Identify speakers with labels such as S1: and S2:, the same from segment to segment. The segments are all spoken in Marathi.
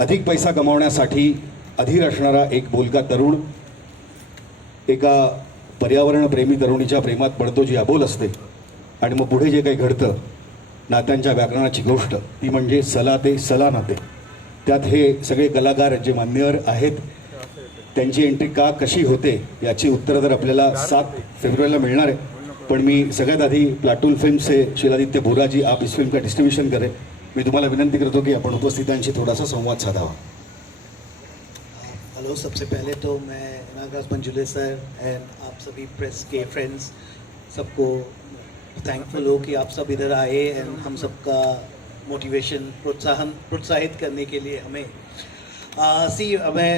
S1: अधिक पैसा कमावण्यासाठी अधीर असणारा एक बोलका तरुण एका पर्यावरणप्रेमी तरुणीच्या प्रेमात पडतो जी अबोल असते. आणि मग पुढे जे काही घडतं नात्यांच्या व्याकरणाची गोष्ट ती म्हणजे सला ते सला नाते. त्यात हे सगळे कलाकार जे मान्यवर आहेत त्यांची एंट्री का कशी होते याची उत्तरं तर आपल्याला सात फेब्रुवारीला मिळणार आहे. पण मी सगळ्यात आधी प्लाटून फिल्मचे शिलादित्य बोराजी आप इस फिल्म का डिस्ट्रीब्यूशन करेल मी तुम्हाला विनंती करतो की आपण उपस्थितांशी थोडासा संवाद साधावा.
S2: हेलो सबसे पहले तो मैं नागराज मंजुले सर एंड आप सभी प्रेस के फ्रेंड्स सबको थैंकफुल हो कि आप सब इधर आए एंड हम सबका मोटिवेशन प्रोत्साहन प्रोत्साहित करने के लिए हमें। सी मैं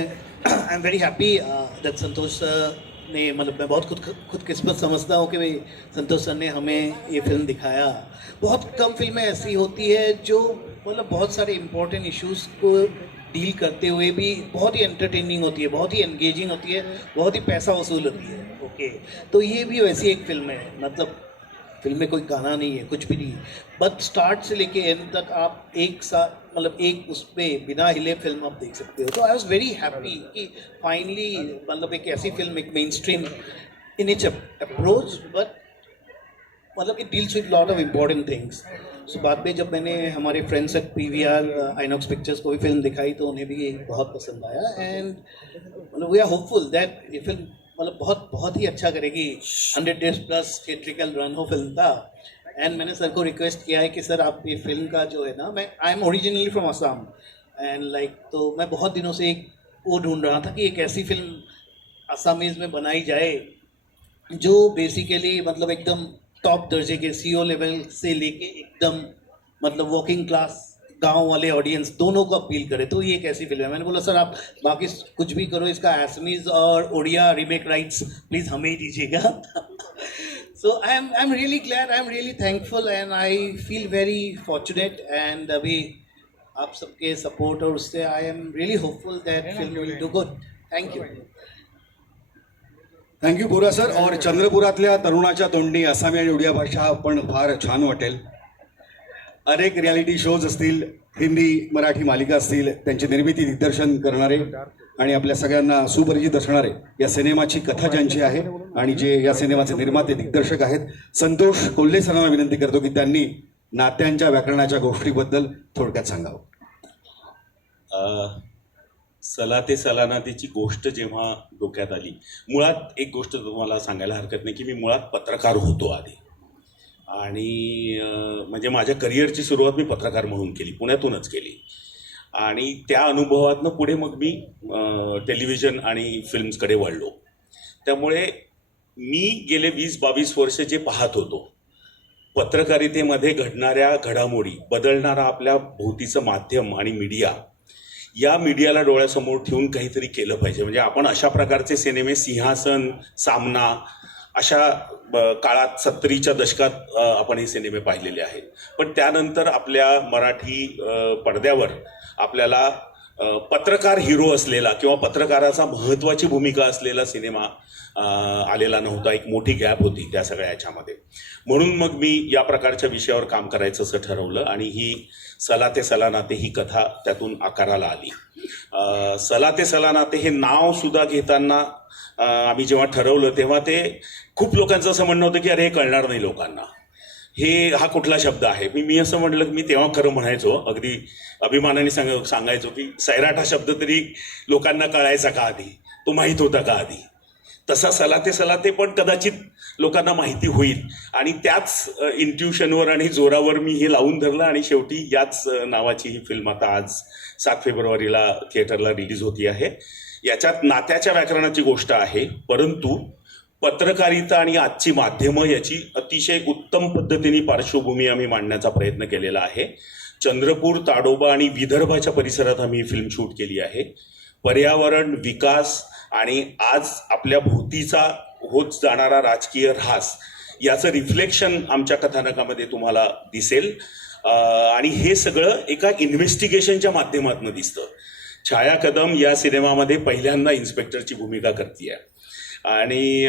S2: I am very happy that Santosh sir ने मतलब मैं बहुत खुद खुद किस्मत समझता हूँ कि भाई संतोष सर ने हमें ये फ़िल्म दिखाया। बहुत कम फ़िल्में ऐसी होती है जो मतलब बहुत सारे इम्पोर्टेंट इश्यूज़ को डील करते हुए भी बहुत ही एंटरटेनिंग होती है, बहुत ही एंगेजिंग होती है, बहुत ही पैसा वसूल होती है। ओके तो ये भी वैसी एक फ़िल्म है। मतलब फ़िल्म में कोई गाना नहीं है, कुछ भी नहीं है। बट स्टार्ट से लेके एंड तक आप एक साथ मतलब एक उस पर बिना हिले फ़िल्म आप देख सकते हो। तो आई वॉज़ वेरी हैप्पी कि फाइनली मतलब एक ऐसी फ़िल्म एक mainstream in its approach but मतलब it deals with lot of important things so बाद में जब मैंने हमारे friends at P V R Inox pictures को भी फ़िल्म दिखाई तो उन्हें भी बहुत पसंद आया। एंड मतलब वी आर होपफुल दैट ये फ़िल्म मतलब बहुत बहुत ही अच्छा करेगी। Hundred days plus theatrical run हो फ़िल्म का। एंड मैंने सर को रिक्वेस्ट किया है कि सर आप ये फ़िल्म का जो है ना, मैं I am originally from Assam and like तो मैं बहुत दिनों से एक वो ढूंढ रहा था कि एक ऐसी फ़िल्म असमीज़ में बनाई जाए, जो बेसिकली मतलब एकदम टॉप दर्जे के सीओ लेवल से लेके एकदम मतलब वर्किंग क्लास गाँव वाले ऑडियंस दोनों को अपील करे तो ये एक ऐसी फ़िल्म है। मैंने बोला सर आप बाकी कुछ भी करो, इसका एसमीज और ओडिया रीमेक राइट्स प्लीज़ हमें ही दीजिएगा। Am I am really glad I am really thankful and I feel very fortunate and अभी आप सबके सपोर्ट और उससे I am really hopeful that film will do good thank you
S1: thank you Bora sir और चंद्रपुरातल्या तरुणाच्या तोंडी आसामी आणि उडिया भाषा पण फार छान वाटेल. अनेक रियालिटी शोज असतील हिंदी मराठी मालिका असतील त्यांची निर्मिती दिग्दर्शन करणारे. आणि आपल्या सगळ्यांना सुपरिचित असणारे या सिनेमाची कथा ज्यांची आहे आणि जे या सिनेमाचे निर्माते दिग्दर्शक आहेत संतोष कोल्हे सरांना विनंती करतो की त्यांनी नात्यांच्या व्याकरणाच्या गोष्टीबद्दल थोडक्यात सांगावं.
S3: सला ते सलानातीची गोष्ट जेव्हा डोक्यात आली मुळात एक गोष्ट तुम्हाला सांगायला हरकत नाही की मी मुळात पत्रकार होतो आधी. आणि म्हणजे माझ्या करिअरची सुरुवात मी पत्रकार म्हणून केली पुण्यातूनच केली. आणि त्या अनुभवातनं पुढे मग मी टेलिव्हिजन आणि फिल्म्सकडे वळलो. त्यामुळे मी गेले वीस बावीस वर्ष जे पाहत होतो पत्रकारितेमध्ये घडणाऱ्या घडामोडी बदलणारा आपल्या भोवतीचं माध्यम आणि मीडिया या मीडियाला डोळ्यासमोर ठेवून काहीतरी केलं पाहिजे. म्हणजे आपण अशा प्रकारचे सिनेमे सिंहासन सामना अशा ब- काळात सत्तरीच्या दशकात आपण हे सिनेमे पाहिलेले आहेत. पण त्यानंतर आपल्या मराठी पडद्यावर आपल्याला पत्रकार हिरो असलेला किंवा पत्रकाराचा महत्त्वाची भूमिका असलेला सिनेमा आलेला नव्हता. एक मोठी गॅप होती त्या सगळ्या याच्यामध्ये. म्हणून मग मी या प्रकारच्या विषयावर काम करायचं असं ठरवलं आणि ही सला ते सलानाते ही कथा त्यातून आकाराला आली. अ, सला ते सलानाते हे नाव सुद्धा घेताना आम्ही जेव्हा ठरवलं तेव्हा ते खूप लोकांचं असं म्हणणं होतं की अरे हे कळणार नाही लोकांना. हे हा कुठला शब्द आहे? मी मी असं म्हटलं की मी तेव्हा खरं म्हणायचो अगदी अभिमानाने सांग सांगायचो की सैराट हा शब्द तरी लोकांना कळायचा का आधी? तो माहीत होता का आधी? तसा सलाते सलाते पण कदाचित लोकांना माहिती होईल. आणि त्याच इंट्युशनवर आणि जोरावर मी हे लावून धरलं आणि शेवटी याच नावाची ही फिल्म आता आज सात फेब्रुवारीला थिएटरला रिलीज होती आहे. याच्यात नात्याच्या व्याकरणाची गोष्ट आहे परंतु पत्रकारिता आणि आजची माध्यमं याची अतिशय उत्तम पद्धतीने पार्श्वभूमी आम्ही मांडण्याचा प्रयत्न केलेला आहे. चंद्रपूर ताडोबा आणि विदर्भाच्या परिसरात आम्ही ही फिल्म शूट केली आहे. पर्यावरण विकास आणि आज आपल्या भोवतीचा होत जाणारा राजकीय ऱ्हास याचं रिफ्लेक्शन आमच्या कथानकामध्ये तुम्हाला दिसेल. आणि हे सगळं एका इन्व्हेस्टिगेशनच्या माध्यमातून दिसतं. छाया कदम या सिनेमामध्ये पहिल्यांदा इन्स्पेक्टरची भूमिका करते आणि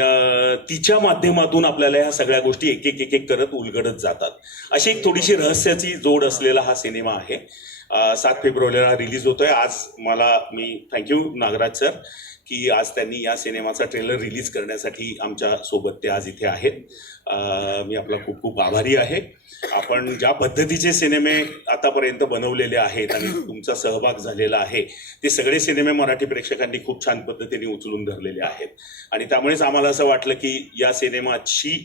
S3: तिच्या माध्यमातून आपल्याला ह्या सगळ्या गोष्टी एक एक एक एक करत उलगडत जातात. अशी एक थोडीशी रहस्याची जोड असलेला हा सिनेमा आहे. सात फेब्रुवारीला रिलीज होतोय. आज मला मी थँक्यू नागराज सर. की आज त्यांनी या सिनेमाचा ट्रेलर रिलीज करण्यासाठी आमच्यासोबत ते आज इथे आहेत. मी आपला खूप खूप आभारी आहे. आपण ज्या पद्धतीचे सिनेमे आतापर्यंत बनवलेले आहेत आणि तुमचा सहभाग झालेला आहे ते सगळे सिनेमे मराठी प्रेक्षकांनी खूप छान पद्धतीने उचलून धरलेले आहेत. आणि त्यामुळेच आम्हाला असं वाटलं की या सिनेमाची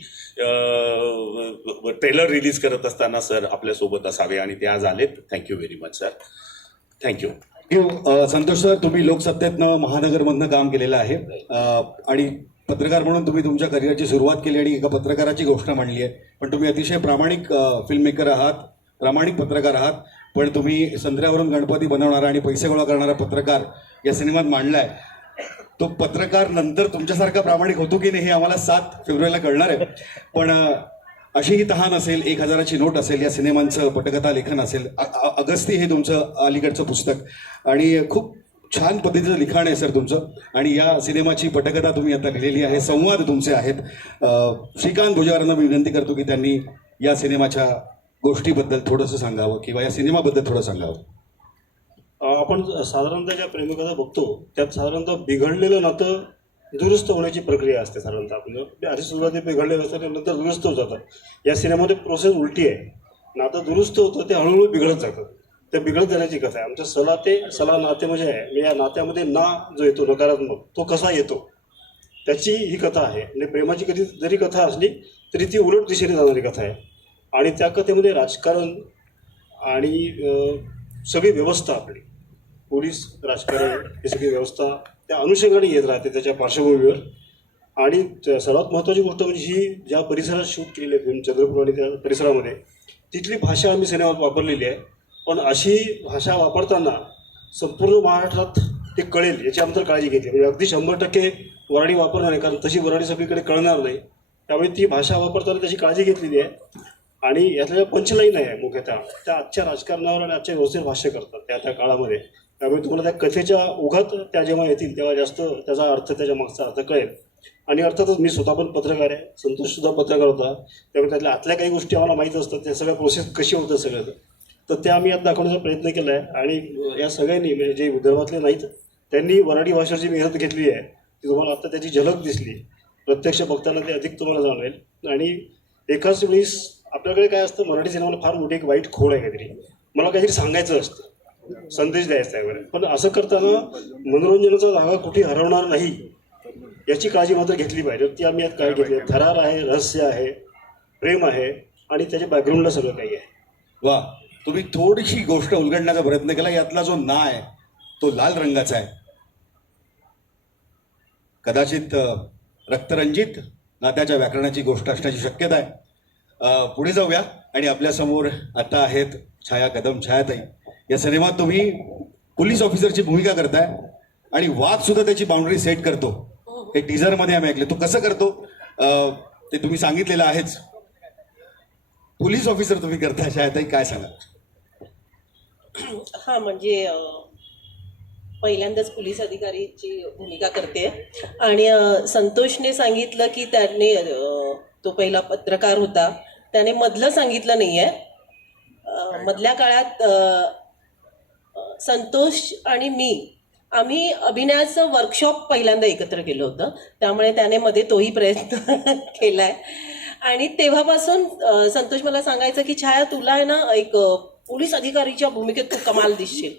S3: ट्रेलर रिलीज करत असताना सर आपल्यासोबत असावे आणि ते आज आलेत. Thank you very much sir thank you
S1: Santosh sir तुम्ही लोकसत्तेतनं महानगरमधनं काम केलेलं आहे. अ, आणि पत्रकार म्हणून तुम्ही तुमच्या करिअरची सुरुवात केली आणि एका पत्रकाराची गोष्ट मांडली आहे. पण तुम्ही अतिशय प्रामाणिक फिल्म मेकर आहात प्रामाणिक पत्रकार आहात. पण तुम्ही संत्र्यावरून गणपती बनवणारा आणि पैसे गोळा करणारा पत्रकार या सिनेमात मांडलाय. तो पत्रकार नंतर तुमच्यासारखा प्रामाणिक होतो की नाही हे आम्हाला सात फेब्रुवारीला कळणार आहे. पण अशी ही तहान असेल एक हजाराची नोट असेल या सिनेमांचं पटकथा लेखन असेल. अगस्ती हे तुमचं अलीकडचं पुस्तक. आणि खूप छान पद्धतीचं लिखाण आहे सर तुमचं. आणि या सिनेमाची पटकथा तुम्ही आता लिहिलेली आहे संवाद तुमचे आहेत. श्रीकांत भुजारांना मी विनंती करतो की त्यांनी या सिनेमाच्या गोष्टीबद्दल थोडंसं सांगावं किंवा या सिनेमाबद्दल थोडं सांगावं.
S4: आपण साधारणतः ज्या प्रेमकथा बघतो त्यात साधारणतः बिघडलेलं नातं दुरुस्त होण्याची प्रक्रिया असते साधारणतः आपण म्हणजे आधी सुरुवाती बिघडलेलं असतं नंतर दुरुस्त होत जातात या सिनेमामध्ये प्रोसेस उलटी आहे. नातं दुरुस्त होतं ते हळूहळू बिघडत जातं. ते बिघडत जाण्याची कथा आहे. आमच्या सला ते सला नाते म्हणजे आहे. मी या नात्यामध्ये ना जो येतो नकारात्मक तो कसा येतो त्याची ही कथा आहे. म्हणजे प्रेमाची कधी जरी कथा असली तरी ती उलट दिशेने जाणारी कथा आहे. आणि त्या कथेमध्ये राजकारण आणि सगळी व्यवस्था आपली. पोलीस राजकारण ही सगळी व्यवस्था त्या अनुषंगाने येत राहते त्याच्या पार्श्वभूमीवर. आणि सर्वात महत्त्वाची गोष्ट म्हणजे ही ज्या परिसरात शूट केलेली आहे फिल्म चंद्रपूर आणि त्या परिसरामध्ये तिथली भाषा आम्ही सिनेमात वापरलेली आहे. पण अशी भाषा वापरताना संपूर्ण महाराष्ट्रात ते कळेल याची आमतर काळजी घेतली. म्हणजे अगदी शंभर टक्के वराडी वापरणार नाही कारण तशी वराडी सगळीकडे कळणार नाही. त्यामुळे ती भाषा वापरताना त्याची काळजी घेतलेली आहे. आणि यातल्या ज्या पंचलाईन आहे मुख्यतः त्या आजच्या राजकारणावर आणि आजच्या व्यवस्थेवर भाष्य करतात त्या त्या काळामध्ये. त्यामुळे तुम्हाला त्या कथेच्या उघात त्या जेव्हा येतील तेव्हा जास्त त्याचा अर्थ त्याच्या मागचा अर्थ कळेल. आणि अर्थातच मी स्वतः पण पत्रकार आहे संतोष सुद्धा पत्रकार होता. त्यामुळे त्यातल्या आतल्या काही गोष्टी आम्हाला माहीत असतात त्या सगळ्या प्रोसेस कशी होतं सगळं तर त्या आम्ही यात दाखवण्याचा प्रयत्न केला आहे आणि या सगळ्यांनी म्हणजे जे विदर्भातले नाहीत त्यांनी मराठी भाषेची मेहनत घेतली आहे ती तुम्हाला आता त्याची झलक दिसली प्रत्यक्ष बघताना ते अधिक तुम्हाला जाणवेल. आणि एकाच वेळीस आपल्याकडे काय असतं मराठी सिनेमाला फार मोठी एक वाईट खोड आहे काहीतरी. मला काहीतरी सांगायचं असतं. संदेश द्यायचा आहे पण असं करताना मनोरंजनाचा धागा कुठे हरवणार नाही याची काळजी मात्र घेतली पाहिजे. ती आम्ही यात काय घेतली. आहे? थरार आहे रहस्य आहे प्रेम आहे आणि त्याच्या बॅकग्राऊंडला सगळं काही आहे.
S1: वा तुम्ही थोडीशी गोष्ट उलगडण्याचा प्रयत्न केला. यातला जो ना आहे तो लाल रंगाचा आहे. कदाचित रक्तरंजित नात्याच्या व्याकरणाची गोष्ट असण्याची शक्यता आहे. पुढे जाऊया आणि आपल्यासमोर आता आहेत छाया कदम छायाताई. या सिनेमात तुम्ही पोलीस ऑफिसरची भूमिका करताय आणि वाद सुद्धा त्याची बाउंड्री सेट करतो. हे टीझरमध्ये आम्ही ऐकले. तो कसं करतो? ते तुम्ही सांगितलेलं आहेच. पोलीस ऑफिसर तुम्ही करताय छायाताई काय सांगा?
S5: हा म्हणजे पहिल्यांदाच पोलीस अधिकारीची भूमिका करते. आणि संतोषने सांगितलं की त्याने तो पहिला पत्रकार होता. त्याने मधलं सांगितलं नाही आहे मधल्या काळात संतोष आणि मी आम्ही अभिनयाचं वर्कशॉप पहिल्यांदा एकत्र केलं होतं. त्यामुळे त्याने मध्ये तोही प्रयत्न केला आहे आणि तेव्हापासून संतोष मला सांगायचं की छाया तुला आहे ना एक पोलीस अधिकारीच्या भूमिकेत तू कमाल दिसशील.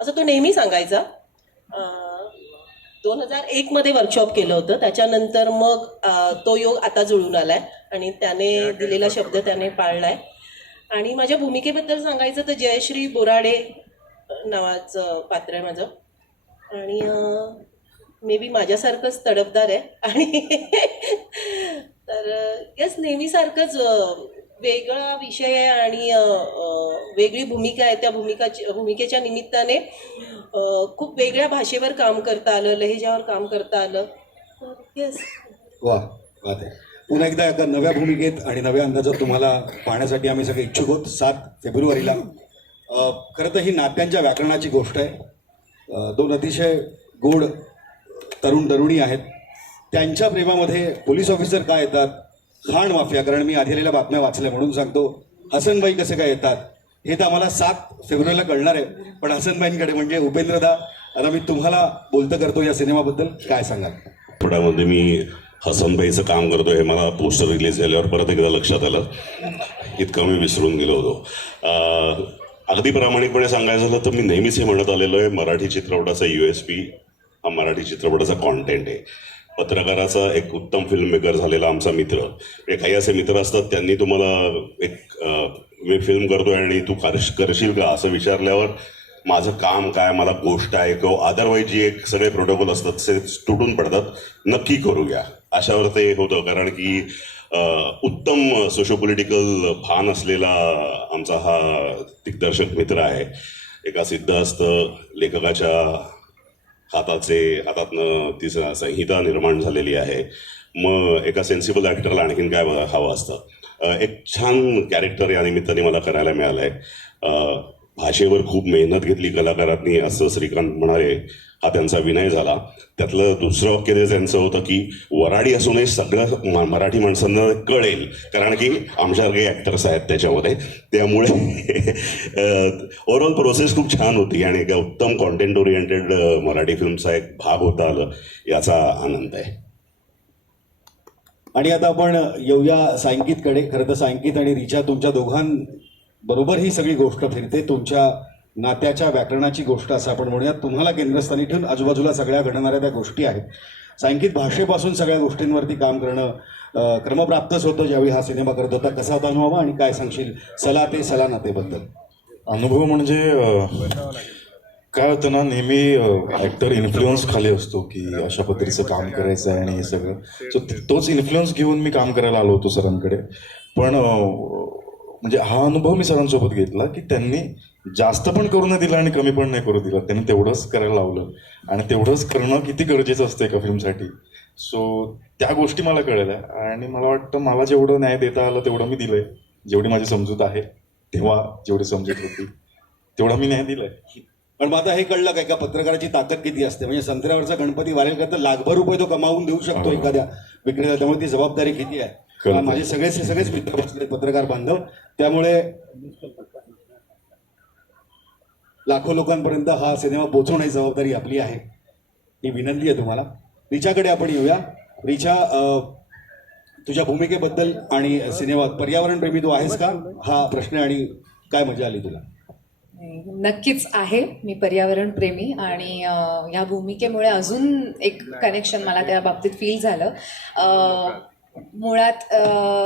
S5: असं तो नेहमी सांगायचा. दोन हजार एकमध्ये वर्कशॉप केलं होतं. त्याच्यानंतर मग तो योग आता जुळून आलाय आणि त्याने दिलेला शब्द त्याने पाळलाय. आणि माझ्या भूमिकेबद्दल सांगायचं तर जयश्री बोराडे नावाचं पात्र आहे माझं. आणि मे बी माझ्यासारखंच तडफदार आहे. आणि तर यस नेहमीसारखंच वेगळा विषय आहे आणि वेगळी भूमिका आहे. त्या भूमिकाची भूमिकेच्या निमित्ताने खूप वेगळ्या भाषेवर काम करता आलं लहेजावर काम करता आलं. येस.
S1: वा वा ते. पुन्हा एकदा एका नव्या भूमिकेत आणि नव्या अंदाजात तुम्हाला पाहण्यासाठी आम्ही सगळे इच्छुक आहोत. सात फेब्रुवारीला खरं तर ही नात्यांच्या व्याकरणाची गोष्ट आहे. दोन अतिशय गोड तरुण तरुणी आहेत. त्यांच्या प्रेमामध्ये पोलीस ऑफिसर काय येतात? खाण माफिया कारण मी आधीलेल्या बातम्या वाचल्या म्हणून सांगतो. हसनबाई कसे काय येतात? हे तर आम्हाला सात फेब्रुवारीला कळणार आहे. पण हसनबाईंकडे म्हणजे उपेंद्रदा आता मी तुम्हाला बोलतं करतो या सिनेमाबद्दल काय सांगाल?
S6: पुढ्यामध्ये मी हसनबाईचं काम करतो हे मला पोस्टर रिलीज झाल्यावर परत एकदा लक्षात आलं. इतकं मी विसरून गेलो होतो. अगदी प्रामाणिकपणे सांगायचं झालं तर मी नेहमीच हे म्हणत आलेलो आहे मराठी चित्रपटाचा यू एस पी हा मराठी चित्रपटाचा कॉन्टेंट आहे. पत्रकाराचा एक उत्तम फिल्म मेकर झालेला आमचा मित्र. म्हणजे काही असे मित्र असतात त्यांनी तुम्हाला एक मी फिल्म करतोय आणि तू करश करशील का असं विचारल्यावर माझं काम काय मला गोष्ट आहे किंवा अदरवाईज जे एक सगळे प्रोटोकॉल असतात ते तुटून पडतात. नक्की करू घ्या अशावर ते होतं कारण की उत्तम उत्तम सोशोपॉलिटिकल भान असलेला आमचा हा दिग्दर्शक मित्र आहे. एका सिद्धहस्त लेखकाच्या हाताचे हातातनं ती संहिता निर्माण झालेली आहे. मग एका सेन्सिबल ॲक्टरला आणखीन काय हवं असतं? एक छान कॅरेक्टर या निमित्ताने मला करायला मिळालं आहे भाषेवर खूप मेहनत घेतली कलाकारांनी असं श्रीकांत म्हणाले. हा त्यांचा विनय झाला. त्यातलं दुसरं वाक्य ते त्यांचं होतं की वराडी असूनही सगळं मराठी माणसांना कळेल. कारण की आमच्यासारखे ॲक्टर्स आहेत त्याच्यामध्ये. त्यामुळे ओव्हरऑल प्रोसेस खूप छान होती आणि एका उत्तम कॉन्टेंट ओरिएंटेड मराठी फिल्मचा एक भाग होता आलं याचा आनंद आहे.
S1: आणि आता आपण येऊया सायंकितकडे. खरं तर सायंकित आणि रिचा तुमच्या दोघांबरोबर ही सगळी गोष्ट फिरते. तुमच्या नात्याच्या व्याकरणाची गोष्ट असं आपण म्हणूया तुम्हाला केंद्रस्थानी ठेवून आजूबाजूला सगळ्या घडणाऱ्या त्या गोष्टी आहेत. सायंकित भाषेपासून सगळ्या गोष्टींवरती काम करणं क्रमप्राप्तच होतं ज्यावेळी हा सिनेमा करत होता. कसा होता अनुभव आणि काय सांगशील सला ते सला नातेबद्दल?
S7: अनुभव म्हणजे काय होतं ना नेहमी ॲक्टर इन्फ्लुअन्स खाली असतो की अशा पद्धतीचं काम करायचं आहे आणि हे सगळं. सो तोच इन्फ्लुअन्स घेऊन मी काम करायला आलो होतो सरांकडे. पण म्हणजे हा अनुभव मी सरांसोबत घेतला की त्यांनी जास्त पण करू नाही दिला आणि कमी पण नाही करू दिला. त्यांनी तेवढंच करायला लावलं. आणि तेवढंच करणं किती गरजेचं असतं एका फिल्मसाठी. सो त्या गोष्टी मला कळल्या. आणि मला वाटतं मला जेवढं न्याय देता आलं तेवढं मी दिलंय. जेवढी माझी समजूत आहे तेव्हा जेवढी समजूत होती तेवढा मी न्याय दिलाय.
S1: पण मग आता हे कळलं का? एका पत्रकाराची ताकद किती असते? म्हणजे संत्र्यावरचा गणपती वारेल करता लाखभर रुपये तो कमावून देऊ शकतो एखाद्या विक्रेता त्यामुळे ती जबाबदारी किती आहे. हा, माझे सगळेच सगळेच मित्र बसले पत्रकार बांधव. त्यामुळे लाखो लोकांपर्यंत हा सिनेमा पोहोचवण्याची जबाबदारी आपली आहे. ही विनंती आहे तुम्हाला. रिचाकडे आपण येऊया. रिचा तुझ्या भूमिकेबद्दल आणि सिनेमात पर्यावरणप्रेमी तू आहेस का? हा प्रश्न आणि काय मजा आली तुला?
S8: नक्कीच आहे. मी पर्यावरण प्रेमी आणि ह्या भूमिकेमुळे अजून एक कनेक्शन मला त्या बाबतीत फील झालं. मुळात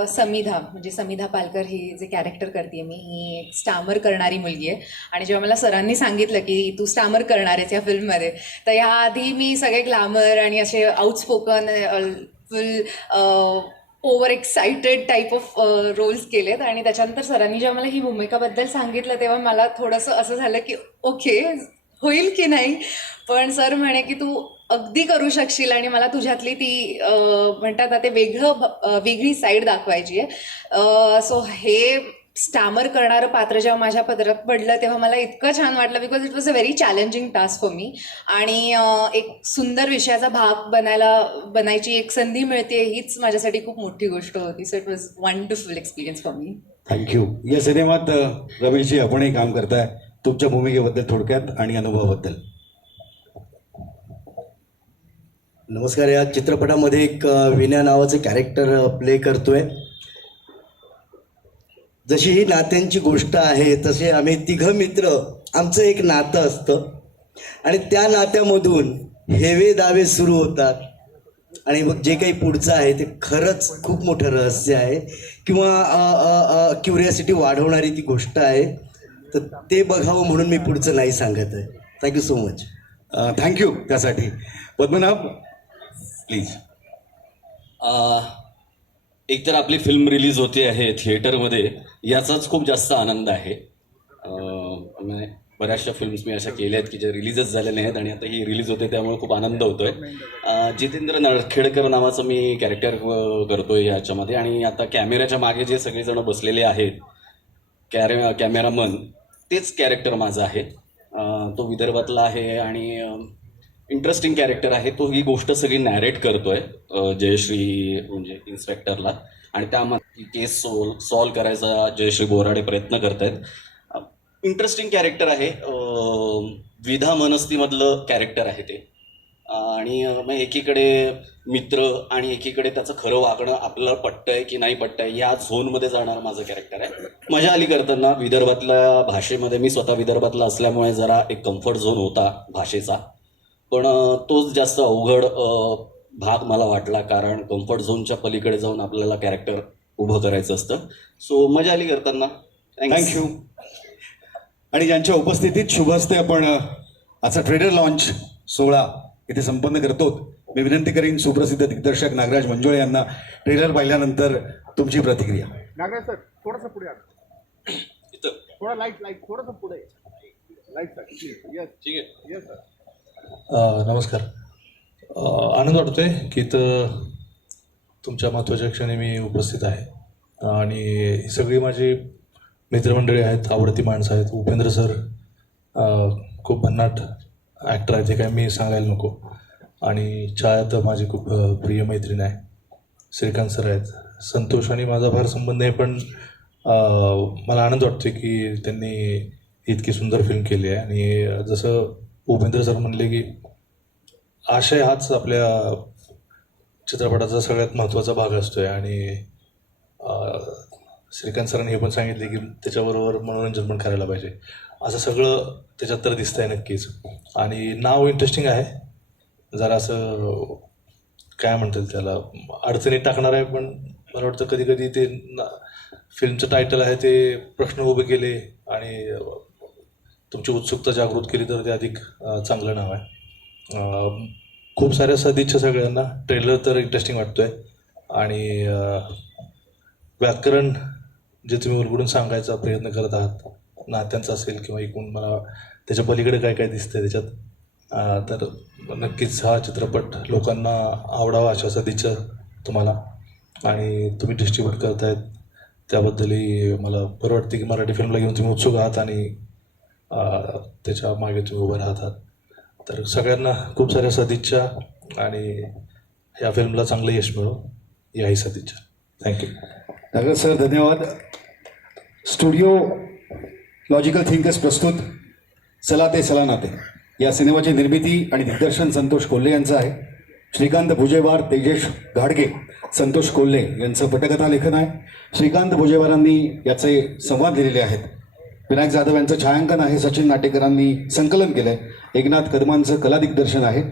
S8: समिधा म्हणजे समिधा पालकर ही जे कॅरेक्टर करते मी ही एक स्टामर करणारी मुलगी आहे. आणि जेव्हा मला सरांनी सांगितलं की तू स्टामर करणार आहेस या फिल्ममध्ये तर याआधी मी सगळे ग्लॅमर आणि असे outspoken full over excited type of roles केलेत. आणि त्याच्यानंतर सरांनी जेव्हा मला ही भूमिकाबद्दल सांगितलं तेव्हा मला थोडंसं असं झालं की ओके होईल की नाही? पण सर म्हणे की तू अगदी करू शकशील आणि मला तुझ्यातली ती म्हणतात ना ते वेगळं वेगळी साईड दाखवायची आहे. सो हे स्टॅमर करणारं पात्र जेव्हा माझ्या पदरात पडलं तेव्हा मला इतकं छान वाटलं because it was a very challenging task for me आणि एक सुंदर विषयाचा भाग बनायला बनायची एक संधी मिळते हीच माझ्यासाठी खूप मोठी गोष्ट होती. So it was wonderful experience for me
S1: thank you या सिनेमात रमेशजी आपणही काम करताय. तुमच्या भूमिकेबद्दल थोडक्यात आणि अनुभवाबद्दल.
S9: नमस्कार या चित्रपटामध्ये एक विना नावाचं कॅरेक्टर प्ले करतोय. जशी ही नात्यांची गोष्ट आहे तसे आम्ही तिघं मित्र आमचं एक नातं असतं. आणि त्या नात्यामधून हेवे दावे सुरू होतात. आणि मग जे काही पुढचं आहे ते खरंच खूप मोठं रहस्य आहे. किंवा क्युरियासिटी वाढवणारी ती गोष्ट आहे. तर ते बघावं म्हणून मी पुढचं नाही सांगत आहे. थँक्यू सो मच
S1: थँक्यू त्यासाठी. पद्मनाभ प्लीज
S10: एकतर आपली फिल्म रिलीज होते आहे थिएटरमध्ये याचाच खूप जास्त आनंद आहे. म्हणजे बऱ्याचशा फिल्म्स मी अशा केल्या आहेत की ज्या रिलीजच झालेल्या आहेत आणि आता ही रिलीज होते त्यामुळे खूप आनंद होतोय. जितेंद्र नळखेडकर नावाचं मी कॅरेक्टर करतोय याच्यामध्ये आणि आता कॅमेऱ्याच्या मागे जे सगळेजण बसलेले आहेत कॅरे कॅमेरामन तेच कॅरेक्टर माझं आहे. तो विदर्भातला आहे आणि इंटरेस्टिंग कॅरेक्टर आहे. तो ही गोष्ट सगळी नॅरेट करतोय जयश्री म्हणजे इन्स्पेक्टरला आणि त्यामध्ये केस सोल सॉल्व करायचा जयश्री बोराडे प्रयत्न करतायत. इंटरेस्टिंग कॅरेक्टर आहे. विधा मनस्तीमधलं कॅरेक्टर आहे ते. आणि मग एकीकडे मित्र आणि एकीकडे त्याचं खरं वागणं आपल्याला पटतंय की नाही पटतंय या झोनमध्ये जाणारं माझं कॅरेक्टर आहे. मजा आली करताना विदर्भातल्या भाषेमध्ये. मी स्वतः विदर्भातला असल्यामुळे जरा एक कम्फर्ट झोन होता भाषेचा. पण तोच जास्त अवघड भाग मला वाटला कारण कम्फर्ट झोनच्या पलीकडे जाऊन आपल्याला कॅरेक्टर उभं करायचं असतं. सो मजा आली करताना.
S1: थँक्यू आणि ज्यांच्या उपस्थितीत शुभ हस्ते आपण आजचा ट्रेडर लॉन्च सोहळा इथे संपन्न करतो मी विनंती करीन सुप्रसिद्ध दिग्दर्शक नागराज मंजुळे यांना ट्रेलर पाहिल्यानंतर तुमची प्रतिक्रिया.
S11: नागराज सर थोडंसं पुढे थोडा लाइट लाइट थोडंसं पुढे. लाइट सर येस
S10: ठीक आहे.
S11: येस सर
S12: अ, नमस्कार. आनंद वाटतो आहे की तर तुमच्या महत्त्वाच्या क्षणी मी उपस्थित आहे. आणि ही सगळी माझी मित्रमंडळी आहेत आवडती माणसं आहेत. उपेंद्र सर खूप भन्नाट ॲक्टर आहेत ते काय मी सांगायला नको. आणि छाया तर माझी खूप प्रिय मैत्रीण आहे. श्रीकांत सर आहेत. संतोष आणि माझा फार संबंध आहे पण मला आनंद वाटतो की त्यांनी इतकी सुंदर फिल्म केली आहे. आणि जसं उपेंद्र सर म्हणले की आशय हाच आपल्या चित्रपटाचा सगळ्यात महत्त्वाचा भाग असतो आहे आणि श्रीकांत सरांनी हे पण सांगितले की त्याच्याबरोबर मनोरंजन पण करायला पाहिजे. असं सगळं त्याच्यात तर दिसतं आहे नक्कीच. आणि नाव इंटरेस्टिंग आहे. जरा असं काय म्हणतात त्याला अडचणीत टाकणार आहे पण मला वाटतं कधी कधी ते ना फिल्मचं टायटल आहे ते प्रश्न उभे केले आणि तुमची उत्सुकता जागृत केली तर ते अधिक चांगलं नाव आहे. खूप साऱ्या सदिच्छा सगळ्यांना. ट्रेलर तर इंटरेस्टिंग वाटतोय. आणि व्याकरण जे तुम्ही उलगडून सांगायचा प्रयत्न करत आहात नात्यांचा असेल किंवा एकूण मला त्याच्या पलीकडे काय काय दिसतंय त्याच्यात तर नक्कीच हा चित्रपट लोकांना आवडावा अशा सदिच्छा तुम्हाला. आणि तुम्ही डिस्ट्रीब्यूट करतायत त्याबद्दलही मला बरं वाटतं की मराठी फिल्मला घेऊन तुम्ही उत्सुक आहात आणि त्याच्यामागे तुम्ही उभं राहतात. तर सगळ्यांना खूप साऱ्या सदिच्छा आणि या फिल्मला चांगलं यश मिळो. याही सदिच्छा. थँक्यू
S1: नगर सर धन्यवाद. स्टुडिओ लॉजिकल थिंकर्स प्रस्तुत चला ते चला नाते. या सिनेमाची निर्मिती आणि दिग्दर्शन संतोष कोल्हे यांचं आहे. श्रीकांत भुजेवार तेजेश घाडगे संतोष कोल्हे यांचं पटकथा लेखन आहे. श्रीकांत भुजेवारांनी याचे संवाद लिहिलेले आहेत. विनायक जाधव यांचं छायांकन आहे. सचिन नाटेकरांनी संकलन केलं आहे एकनाथ कदमांचं कला दिग्दर्शन आहे.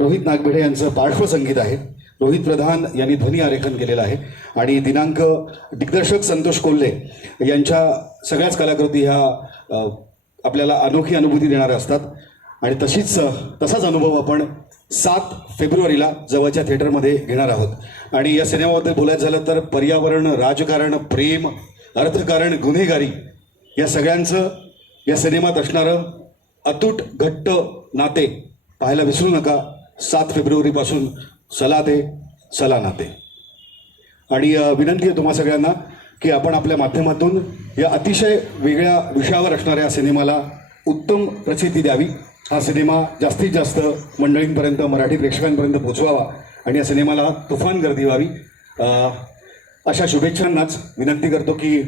S1: रोहित नागभिडे यांचं पार्श्वसंगीत आहे. रोहित प्रधान यांनी ध्वनी आरेखन केलेलं आहे. आणि दिनांक दिग्दर्शक संतोष कोल्हे यांच्या सगळ्याच कलाकृती ह्या आपल्याला अनोखी अनुभूती देणाऱ्या असतात. आणि तशीच तसाच अनुभव आपण सात फेब्रुवारीला जवळच्या थिएटरमध्ये घेणार आहोत. आणि या सिनेमाबद्दल बोलायचं झालं तर पर्यावरण राजकारण प्रेम अर्थकारण गुन्हेगारी या सगळ्यांचं या सिनेमात असणारं अतूट घट्ट नाते पाहायला विसरू नका. सात फेब्रुवारीपासून चला ते चला नाते आणि विनंती आहे तुम्हा सगळ्यांना की आपण आपल्या माध्यमातून या अतिशय वेगळ्या विषयावर असणाऱ्या सिनेमाला उत्तम प्रसिद्धी द्यावी. हा सिनेमा जास्तीत जास्त मंडळींपर्यंत मराठी प्रेक्षकांपर्यंत पोचवावा आणि या सिनेमाला तुफान गर्दी व्हावी. अशा शुभेच्छांनाच विनंती करतो की